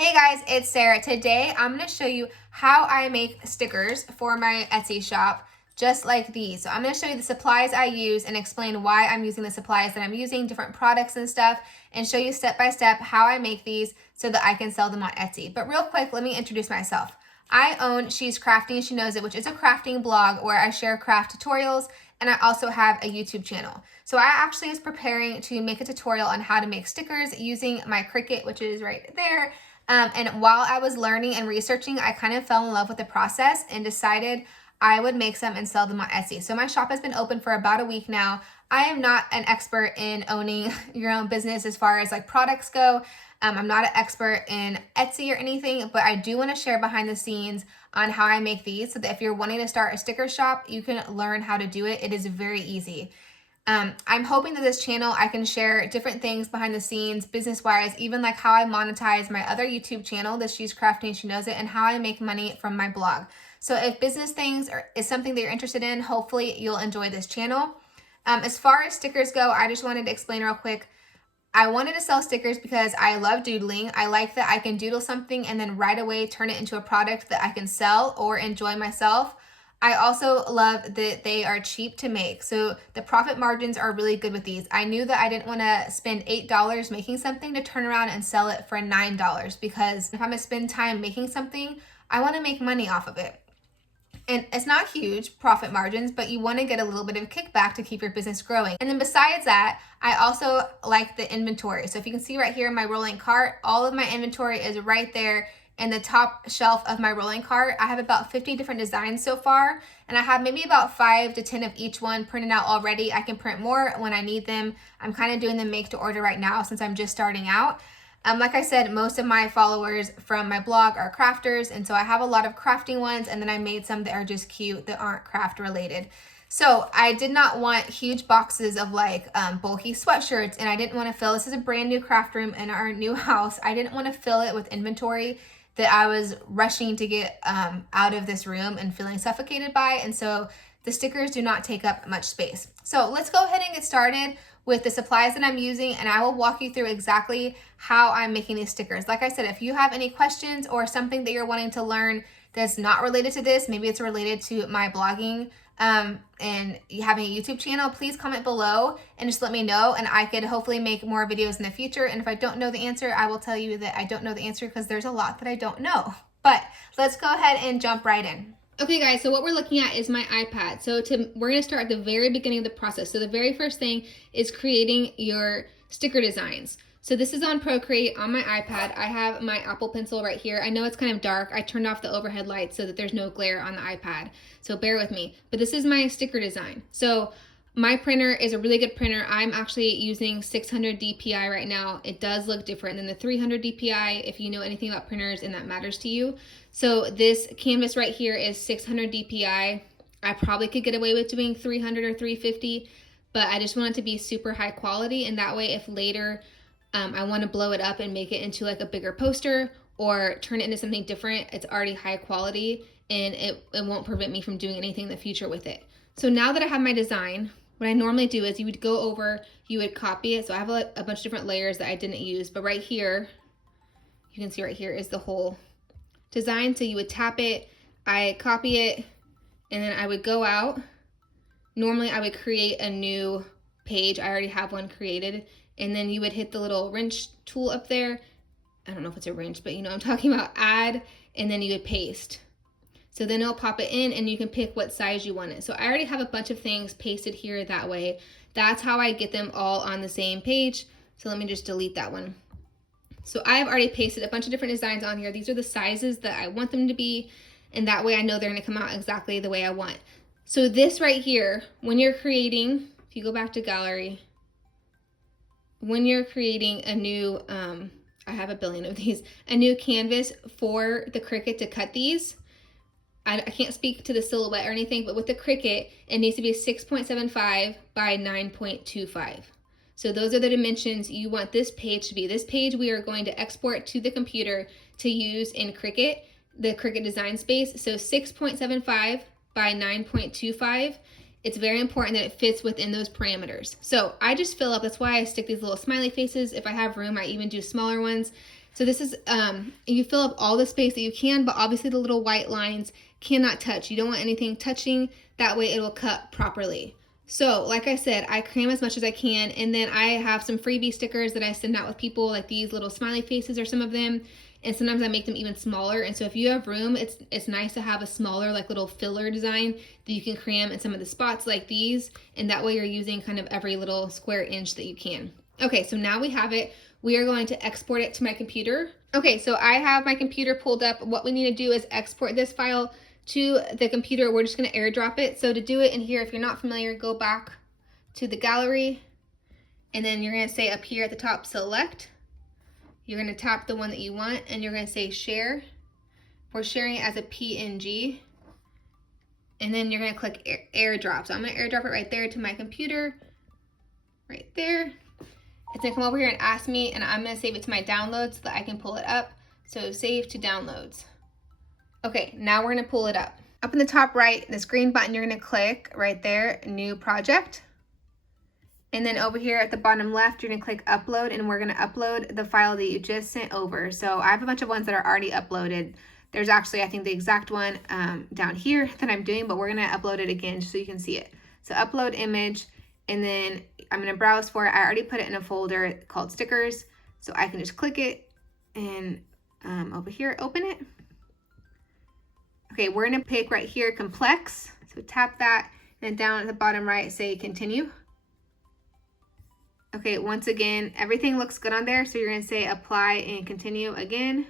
Hey guys, it's Sarah. Today I'm going to show you how I make stickers for my Etsy shop, just like these. So I'm going to show you the supplies I use and explain why I'm using the supplies that I'm using, different products and stuff, and show you step by step how I make these so that I can sell them on Etsy. But real quick, let me introduce myself. I own She's Crafting, She Knows It, which is a crafting blog where I share craft tutorials, and I also have a YouTube channel. So I actually was preparing to make a tutorial on how to make stickers using my Cricut, which is right there. And while I was learning and researching, I kind of fell in love with the process and decided I would make some and sell them on Etsy. So my shop has been open for about a week now. I am not an expert in owning your own business as far as like products go. I'm not an expert in Etsy or anything, but I do want to share behind the scenes on how I make these so that if you're wanting to start a sticker shop, you can learn how to do it. It is very easy. I'm hoping that this channel, I can share different things behind the scenes, business-wise, even like how I monetize my other YouTube channel, the She's Crafting, She Knows It, and how I make money from my blog. So if business things is something that you're interested in, hopefully you'll enjoy this channel. As far as stickers go, I just wanted to explain real quick. I wanted to sell stickers because I love doodling. I like that I can doodle something and then right away turn it into a product that I can sell or enjoy myself. I also love that they are cheap to make. So the profit margins are really good with these. I knew that I didn't want to spend $8 making something to turn around and sell it for $9 because if I'm going to spend time making something, I want to make money off of it. And it's not huge profit margins, but you want to get a little bit of a kickback to keep your business growing. And then besides that, I also like the inventory. So if you can see right here in my rolling cart, all of my inventory is right there in the top shelf of my rolling cart. I have about 50 different designs so far, and I have maybe about 5 to 10 of each one printed out already. I can print more when I need them. I'm kind of doing the make to order right now since I'm just starting out. Like I said, most of my followers from my blog are crafters, and so I have a lot of crafting ones, and then I made some that are just cute that aren't craft related. So I did not want huge boxes of like bulky sweatshirts, and I didn't want to fill, this is a brand new craft room in our new house. I didn't want to fill it with inventory that I was rushing to get out of this room and feeling suffocated by. And so the stickers do not take up much space. So let's go ahead and get started with the supplies that I'm using, and I will walk you through exactly how I'm making these stickers. Like I said, if you have any questions or something that you're wanting to learn that's not related to this, maybe it's related to my blogging and you have a YouTube channel, please comment below and just let me know, and I could hopefully make more videos in the future. And if I don't know the answer, I will tell you that I don't know the answer because there's a lot that I don't know. But let's go ahead and jump right in. Okay guys, so what we're looking at is my iPad. So we're gonna start at the very beginning of the process. So the very first thing is creating your sticker designs. So this is on Procreate on my iPad. I have my Apple Pencil right here. I know it's kind of dark. I turned off the overhead lights so that there's no glare on the iPad. So bear with me. But this is my sticker design. So my printer is a really good printer. I'm actually using 600 DPI right now. It does look different than the 300 DPI if you know anything about printers and that matters to you. So this canvas right here is 600 DPI. I probably could get away with doing 300 or 350, but I just want it to be super high quality, and that way if later I want to blow it up and make it into like a bigger poster or turn it into something different, it's already high quality and it won't prevent me from doing anything in the future with it. So now that I have my design, what I normally do is you would go over, you would copy it. So I have a bunch of different layers that I didn't use, but right here, you can see right here is the whole design. So you would tap it, I copy it, and then I would go out. Normally I would create a new page. I already have one created. And then you would hit the little wrench tool up there. I don't know if it's a wrench, but you know what I'm talking about. Add, and then you would paste. So then it'll pop it in and you can pick what size you want it. So I already have a bunch of things pasted here that way. That's how I get them all on the same page. So let me just delete that one. So I've already pasted a bunch of different designs on here. These are the sizes that I want them to be. And that way I know they're gonna come out exactly the way I want. So this right here, when you're creating, if you go back to gallery, when you're creating a new, I have a billion of these, a new canvas for the Cricut to cut these, I can't speak to the silhouette or anything, but with the Cricut, it needs to be 6.75 by 9.25. So those are the dimensions you want this page to be. This page we are going to export to the computer to use in Cricut, the Cricut design space. So 6.75 by 9.25. It's very important that it fits within those parameters. So I just fill up, that's why I stick these little smiley faces. If I have room, I even do smaller ones. So this is, you fill up all the space that you can, but obviously the little white lines cannot touch. You don't want anything touching, that way it will cut properly. So like I said, I cram as much as I can, and then I have some freebie stickers that I send out with people, like these little smiley faces are some of them, and sometimes I make them even smaller. And so if you have room, it's nice to have a smaller, like little filler design that you can cram in some of the spots like these, and that way you're using kind of every little square inch that you can. Okay, so now we have it. We are going to export it to my computer. Okay, so I have my computer pulled up. What we need to do is export this file to the computer. We're just gonna airdrop it. So to do it in here, if you're not familiar, go back to the gallery, and then you're gonna say up here at the top, select. You're gonna tap the one that you want, and you're gonna say share. We're sharing it as a PNG. And then you're gonna click airdrop. So I'm gonna airdrop it right there to my computer, right there. It's gonna come over here and ask me, and I'm gonna save it to my downloads so that I can pull it up. So save to downloads. Okay, now we're gonna pull it up. Up in the top right, this green button, you're gonna click right there, new project. And then over here at the bottom left, you're gonna click upload, and we're gonna upload the file that you just sent over. So I have a bunch of ones that are already uploaded. There's actually, I think, the exact one down here that I'm doing, but we're gonna upload it again just so you can see it. So upload image, and then I'm gonna browse for it. I already put it in a folder called stickers, so I can just click it and over here, open it. Okay, we're gonna pick right here, complex. So tap that, and then down at the bottom right, say continue. Okay, once again, everything looks good on there. So you're gonna say apply and continue again.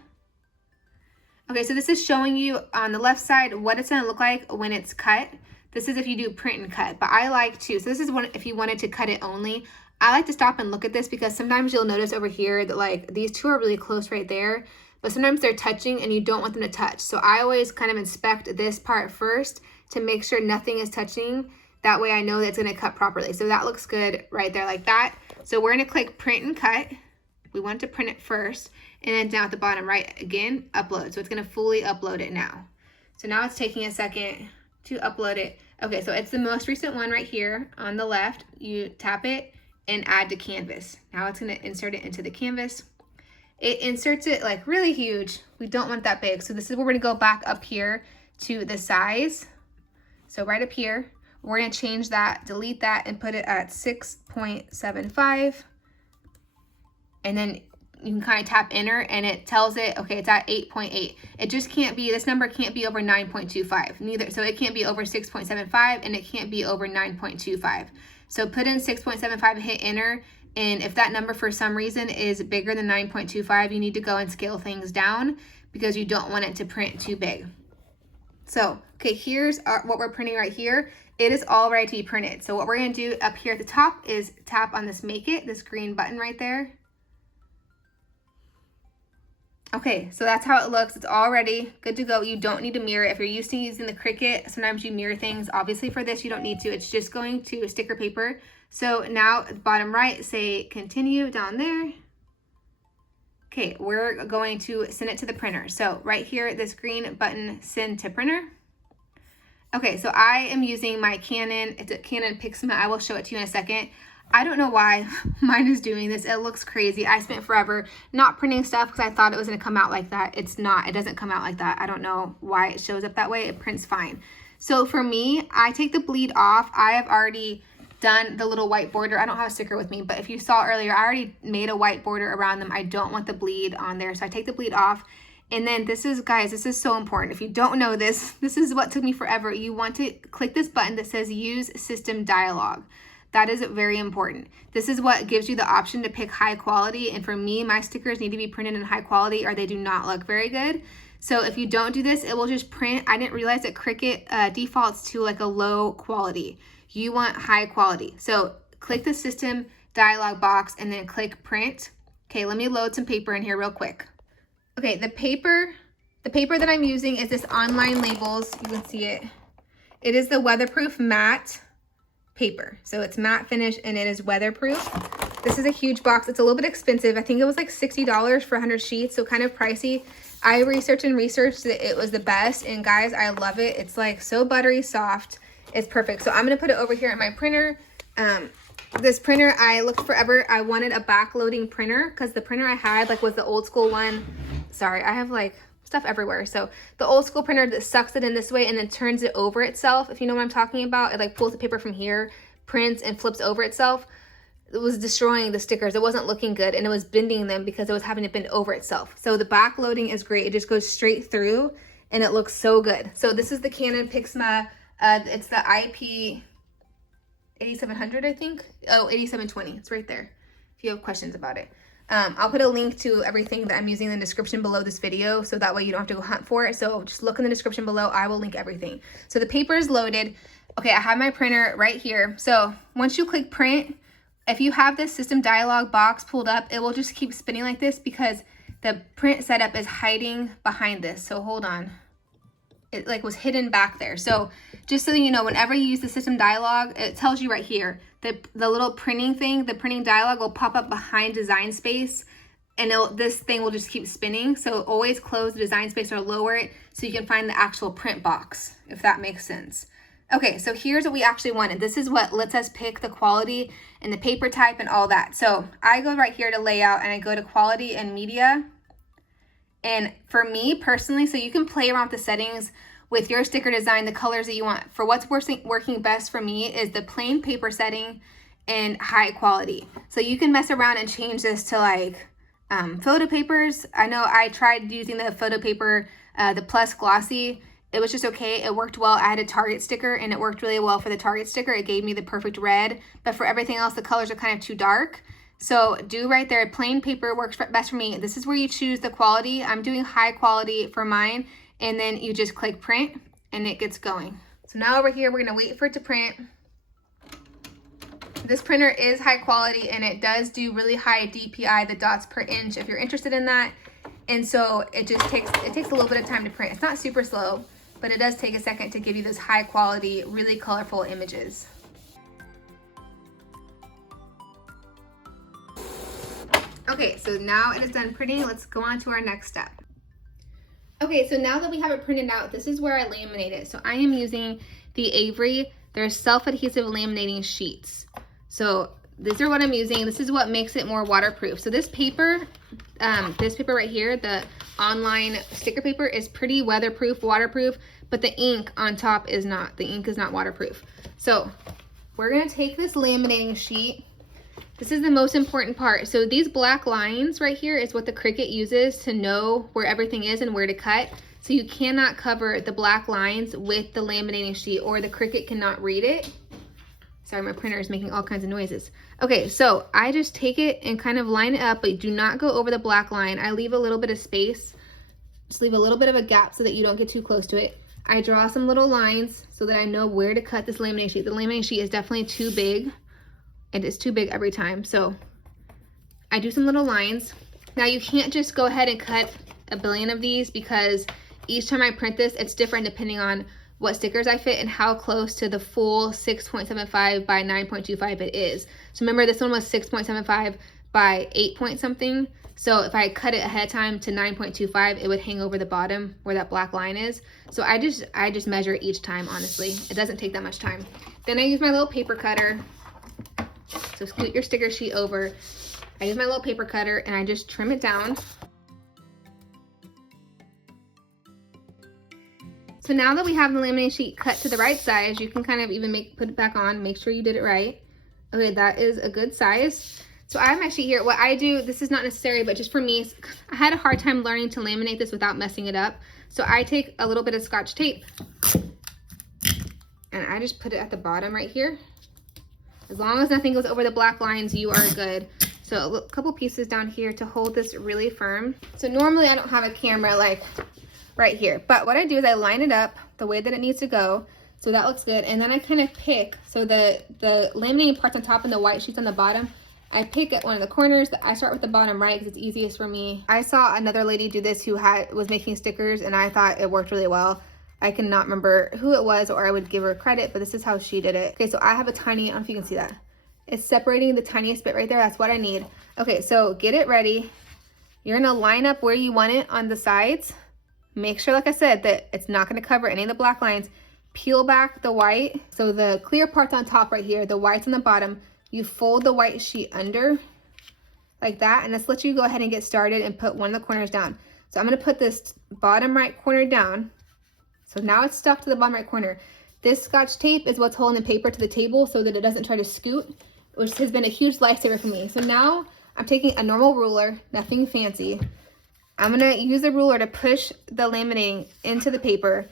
Okay, so this is showing you on the left side what it's gonna look like when it's cut. This is if you do print and cut, but I like to, so this is one if you wanted to cut it only. I like to stop and look at this because sometimes you'll notice over here that like these two are really close right there, but sometimes they're touching and you don't want them to touch. So I always kind of inspect this part first to make sure nothing is touching. That way I know that it's gonna cut properly. So that looks good right there like that. So we're gonna click print and cut. We want to print it first, and then down at the bottom right, again, upload. So it's gonna fully upload it now. So now it's taking a second to upload it. Okay, so it's the most recent one right here on the left. You tap it and add to canvas. Now it's gonna insert it into the canvas. It inserts it like really huge. We don't want that big. So this is where we're gonna go back up here to the size. So right up here, we're gonna change that, delete that, and put it at 6.75. And then you can kind of tap enter, and it tells it, okay, it's at 8.8. It just can't be, this number can't be over 9.25, neither. So it can't be over 6.75, and it can't be over 9.25. So put in 6.75, hit enter, and if that number for some reason is bigger than 9.25, you need to go and scale things down because you don't want it to print too big. So, okay, here's what we're printing right here. It is all ready to be printed. So what we're gonna do up here at the top is tap on this make it, this green button right there. Okay, so that's how it looks. It's all ready, good to go. You don't need to mirror it. If you're used to using the Cricut, sometimes you mirror things. Obviously for this, you don't need to. It's just going to sticker paper. So now at the bottom right, say continue down there. Okay, we're going to send it to the printer. So right here, this green button, send to printer. Okay, so I am using my Canon, it's a Canon Pixma. I will show it to you in a second. I don't know why mine is doing this. It looks crazy. I spent forever not printing stuff because I thought it was gonna come out like that. It's not, it doesn't come out like that. I don't know why it shows up that way. It prints fine. So for me, I take the bleed off. I have already done the little white border. I don't have a sticker with me, but if you saw earlier, I already made a white border around them. I don't want the bleed on there. So I take the bleed off. And then this is, guys, this is so important. If you don't know this, this is what took me forever. You want to click this button that says use system dialog. That is very important. This is what gives you the option to pick high quality. And for me, my stickers need to be printed in high quality or they do not look very good. So if you don't do this, it will just print. I didn't realize that Cricut defaults to like a low quality. You want high quality. So click the system dialog box and then click print. Okay, let me load some paper in here real quick. Okay, the paper that I'm using is this Online Labels. You can see it. It is the weatherproof matte paper. So it's matte finish and it is weatherproof. This is a huge box. It's a little bit expensive. I think it was like $60 for 100 sheets, so kind of pricey. I researched that it was the best, and guys, I love it. It's like so buttery soft. It's perfect. So I'm gonna put it over here at my printer. This printer, I looked forever. I wanted a back-loading printer because the printer I had like was the old school one. Sorry, I have like stuff everywhere. So the old school printer that sucks it in this way and then turns it over itself, if you know what I'm talking about. It like pulls the paper from here, prints, and flips over itself. It was destroying the stickers. It wasn't looking good, and it was bending them because it was having to bend over itself. So the back loading is great. It just goes straight through and it looks so good. So this is the Canon Pixma. It's the IP 8700, I think. Oh, 8720. It's right there if you have questions about it. I'll put a link to everything that I'm using in the description below this video, so that way you don't have to go hunt for it. So just look in the description below. I will link everything. So the paper is loaded. Okay, I have my printer right here. So once you click print, if you have this system dialog box pulled up, it will just keep spinning like this because the print setup is hiding behind this. So hold on. It like was hidden back there. So just so you know, whenever you use the system dialog, it tells you right here, the little printing thing, the printing dialog will pop up behind design space, and this thing will just keep spinning. So always close the design space or lower it so you can find the actual print box, if that makes sense. Okay, so here's what we actually wanted. This is what lets us pick the quality and the paper type and all that. So I go right here to layout and I go to quality and media. And for me personally, so you can play around with the settings with your sticker design, the colors that you want. For what's working best for me is the plain paper setting and high quality. So you can mess around and change this to like photo papers. I know I tried using the photo paper, the plus glossy. It was just okay. It worked well. I had a Target sticker and it worked really well for the Target sticker. It gave me the perfect red, but for everything else, the colors are kind of too dark. So do right there, plain paper works best for me. This is where you choose the quality. I'm doing high quality for mine, and then you just click print and it gets going. So now over here, we're gonna wait for it to print. This printer is high quality and it does do really high DPI, the dots per inch, if you're interested in that. And so it takes a little bit of time to print. It's not super slow, but it does take a second to give you those high quality, really colorful images. Okay, so now it is done printing. Let's go on to our next step. Okay, so now that we have it printed out, this is where I laminate it. So I am using the Avery. They're self-adhesive laminating sheets. So these are what I'm using. This is what makes it more waterproof. So this paper right here, the online sticker paper, is pretty weatherproof, waterproof, but the ink on top is not. The ink is not waterproof. So we're gonna take this laminating sheet. This is the most important part. So these black lines right here is what the Cricut uses to know where everything is and where to cut. So you cannot cover the black lines with the laminating sheet or the Cricut cannot read it. Sorry, my printer is making all kinds of noises. Okay, so I just take it and kind of line it up, but do not go over the black line. I leave a little bit of space. Just leave a little bit of a gap so that you don't get too close to it. I draw some little lines so that I know where to cut this laminating sheet. The laminating sheet is definitely too big. It is too big every time. So I do some little lines. Now you can't just go ahead and cut a billion of these because each time I print this, it's different depending on what stickers I fit and how close to the full 6.75 by 9.25 it is. So remember, this one was 6.75 by 8 point something. So if I cut it ahead of time to 9.25, it would hang over the bottom where that black line is. So I just measure each time, honestly. It doesn't take that much time. Then I use my little paper cutter. So scoot your sticker sheet over. I use my little paper cutter and I just trim it down. So now that we have the laminating sheet cut to the right size, you can kind of even put it back on, make sure you did it right. Okay, that is a good size. So I have my sheet here. What I do, this is not necessary, but just for me, I had a hard time learning to laminate this without messing it up. So I take a little bit of Scotch tape and I just put it at the bottom right here. As long as nothing goes over the black lines, you are good. So a couple pieces down here to hold this really firm. So normally I don't have a camera like right here, but what I do is I line it up the way that it needs to go. So that looks good. And then I kind of pick, so the laminating parts on top and the white sheets on the bottom, I pick at one of the corners. I start with the bottom right because it's easiest for me. I saw another lady do this who was making stickers and I thought it worked really well. I cannot remember who it was or I would give her credit, but this is how she did it. Okay, so I have a tiny, I don't know if you can see that. It's separating the tiniest bit right there. That's what I need. Okay, so get it ready. You're gonna line up where you want it on the sides. Make sure, like I said, that it's not gonna cover any of the black lines. Peel back the white. So the clear parts on top right here, the whites on the bottom you fold the white sheet under like that, and this lets you go ahead and get started and put one of the corners down. So I'm going to put this bottom right corner down. So now it's stuck to the bottom right corner. This Scotch tape is what's holding the paper to the table so that it doesn't try to scoot, which has been a huge lifesaver for me. So now I'm taking a normal ruler, nothing fancy. I'm going to use the ruler to push the laminating into the paper,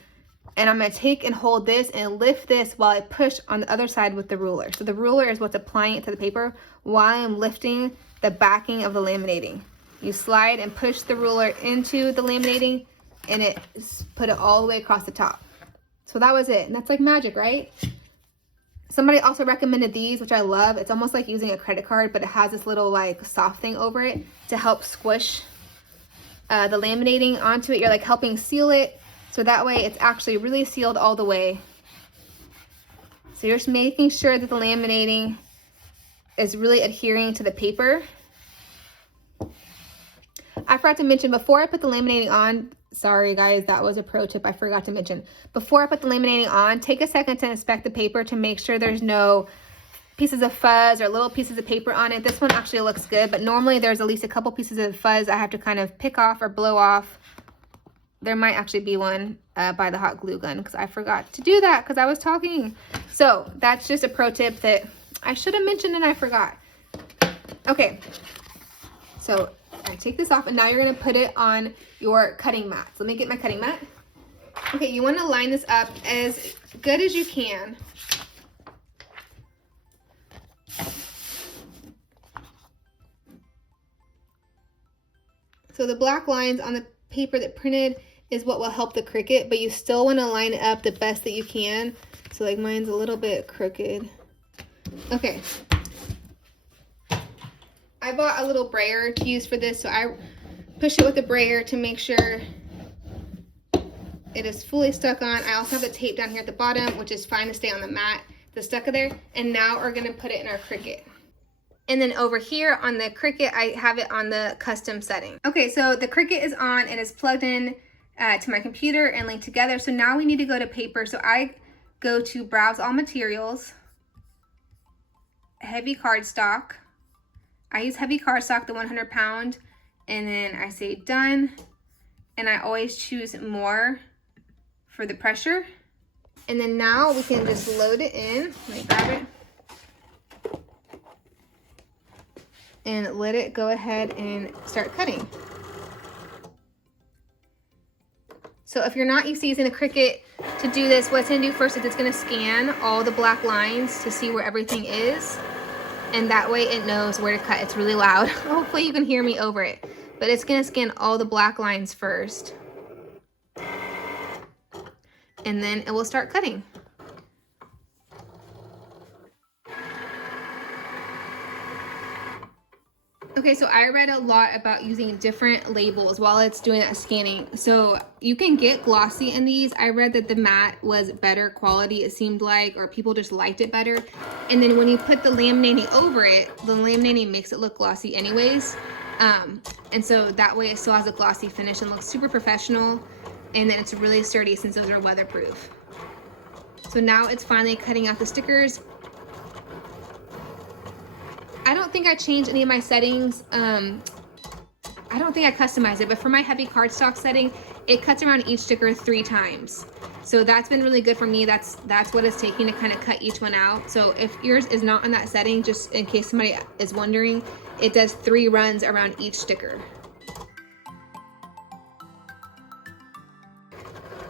and I'm going to take and hold this and lift this while I push on the other side with the ruler. So the ruler is what's applying it to the paper while I'm lifting the backing of the laminating. You slide and push the ruler into the laminating, and it put it all the way across the top. So that was it, and that's like magic, right? Somebody also recommended these, which I love. It's almost like using a credit card, but it has this little like soft thing over it to help squish the laminating onto it. You're like helping seal it, so that way it's actually really sealed all the way. So you're just making sure that the laminating is really adhering to the paper. I forgot to mention, before I put the laminating on, sorry guys, that was a pro tip I forgot to mention. Before I put the laminating on, take a second to inspect the paper to make sure there's no pieces of fuzz or little pieces of paper on it. This one actually looks good, but normally there's at least a couple pieces of fuzz I have to kind of pick off or blow off. There might actually be one by the hot glue gun because I forgot to do that because I was talking. So that's just a pro tip that I should have mentioned and I forgot. Okay, so I take this off, and now you're going to put it on your cutting mat. So let me get my cutting mat. Okay, you want to line this up as good as you can. So the black lines on the paper that printed is what will help the Cricut, but you still want to line it up the best that you can. So like mine's a little bit crooked. Okay. I bought a little brayer to use for this, so I push it with the brayer to make sure it is fully stuck on. I also have the tape down here at the bottom, which is fine to stay on the mat that's stuck there. And now we're going to put it in our Cricut. And then over here on the Cricut, I have it on the custom setting. Okay, so the Cricut is on. It is plugged in to my computer and linked together. So now we need to go to paper. So I go to Browse All Materials, Heavy Cardstock. I use heavy cardstock, the 100 pound, and then I say done, and I always choose more for the pressure. And then now we can just load it in. Let me grab it and let it go ahead and start cutting. So if you're not used to using a Cricut to do this, what it's going to do first is it's going to scan all the black lines to see where everything is. And that way it knows where to cut. It's really loud. Hopefully you can hear me over it. But it's going to scan all the black lines first. And then it will start cutting. Okay, so I read a lot about using different labels while it's doing that scanning. So you can get glossy in these. I read that the matte was better quality, it seemed like, or people just liked it better. And then when you put the laminating over it, the laminating makes it look glossy anyways. And so that way it still has a glossy finish and looks super professional. And then it's really sturdy since those are weatherproof. So now it's finally cutting out the stickers. I don't think I changed any of my settings. I don't think I customized it, but for my heavy cardstock setting, it cuts around each sticker 3 times. So that's been really good for me. That's what it's taking to kind of cut each one out. So if yours is not on that setting, just in case somebody is wondering, it does 3 runs around each sticker.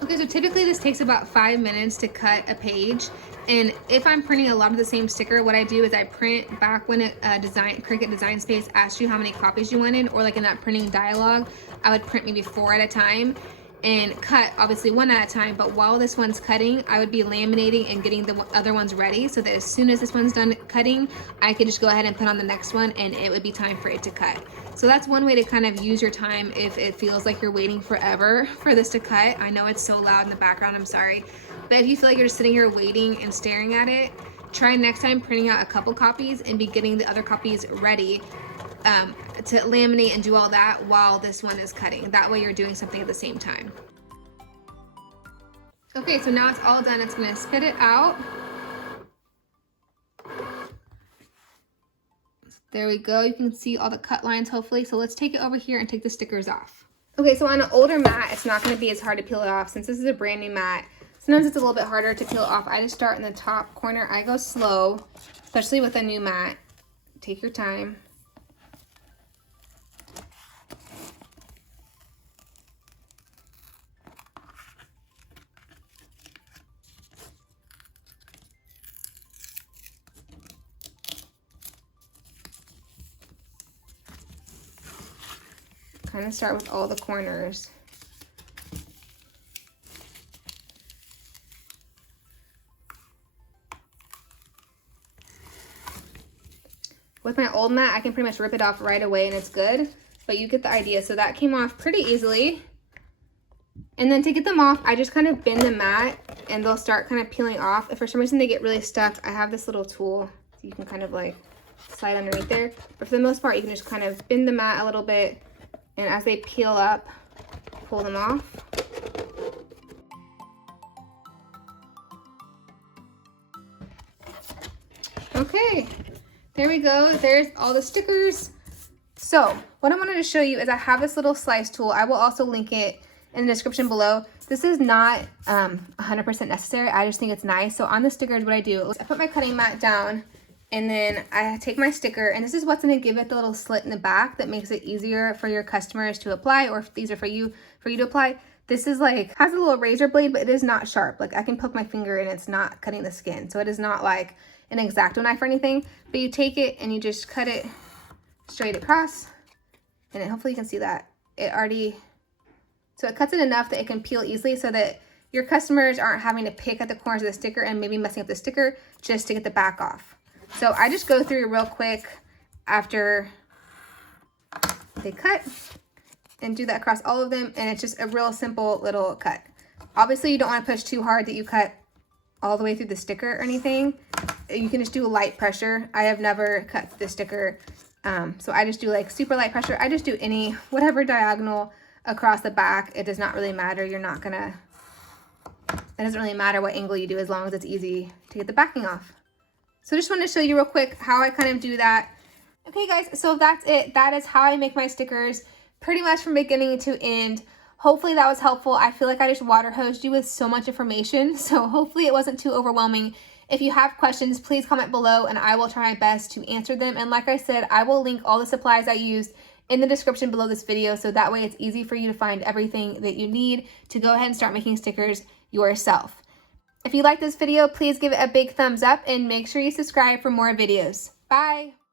Okay, so typically this takes about 5 minutes to cut a page. And if I'm printing a lot of the same sticker, what I do is I print back when Cricut Design Space asked you how many copies you wanted, or like in that printing dialogue, I would print maybe 4 at a time and cut obviously 1 at a time. But while this one's cutting, I would be laminating and getting the other ones ready so that as soon as this one's done cutting, I could just go ahead and put on the next one and it would be time for it to cut. So that's one way to kind of use your time if it feels like you're waiting forever for this to cut. I know it's so loud in the background, I'm sorry. But if you feel like you're just sitting here waiting and staring at it, try next time printing out a couple copies and be getting the other copies ready to laminate and do all that while this one is cutting. That way you're doing something at the same time. Okay, so now it's all done. It's gonna spit it out. There we go. You can see all the cut lines hopefully. So let's take it over here and take the stickers off. Okay, so on an older mat, it's not going to be as hard to peel it off. Since this is a brand new mat, sometimes it's a little bit harder to peel it off. I just start in the top corner. I go slow, especially with a new mat. Take your time. Kind of start with all the corners. With my old mat, I can pretty much rip it off right away and it's good, but you get the idea. So that came off pretty easily. And then to get them off, I just kind of bend the mat and they'll start kind of peeling off. If for some reason they get really stuck, I have this little tool. So you can kind of like slide underneath there. But for the most part, you can just kind of bend the mat a little bit, and as they peel up, pull them off. Okay, there we go. There's all the stickers. So what I wanted to show you is I have this little slice tool. I will also link it in the description below. This is not 100% necessary. I just think it's nice. So on the stickers, what I do is I put my cutting mat down, and then I take my sticker, and this is what's going to give it the little slit in the back that makes it easier for your customers to apply, or if these are for you to apply. This is like, has a little razor blade, but it is not sharp. Like I can poke my finger and it's not cutting the skin. So it is not like an X-Acto knife or anything, but you take it and you just cut it straight across, and hopefully you can see that so it cuts it enough that it can peel easily, so that your customers aren't having to pick at the corners of the sticker and maybe messing up the sticker just to get the back off. So I just go through real quick after they cut and do that across all of them, and it's just a real simple little cut. Obviously you don't want to push too hard that you cut all the way through the sticker or anything. You can just do light pressure. I have never cut the sticker, so I just do like super light pressure. I just do whatever diagonal across the back. It does not really matter. It doesn't really matter what angle you do as long as it's easy to get the backing off. So just wanted to show you real quick how I kind of do that. Okay guys, so that's it. That is how I make my stickers pretty much from beginning to end. Hopefully that was helpful. I feel like I just water hosed you with so much information, so hopefully it wasn't too overwhelming. If you have questions, please comment below and I will try my best to answer them. And like I said, I will link all the supplies I used in the description below this video, so that way it's easy for you to find everything that you need to go ahead and start making stickers yourself. If you like this video, please give it a big thumbs up and make sure you subscribe for more videos. Bye!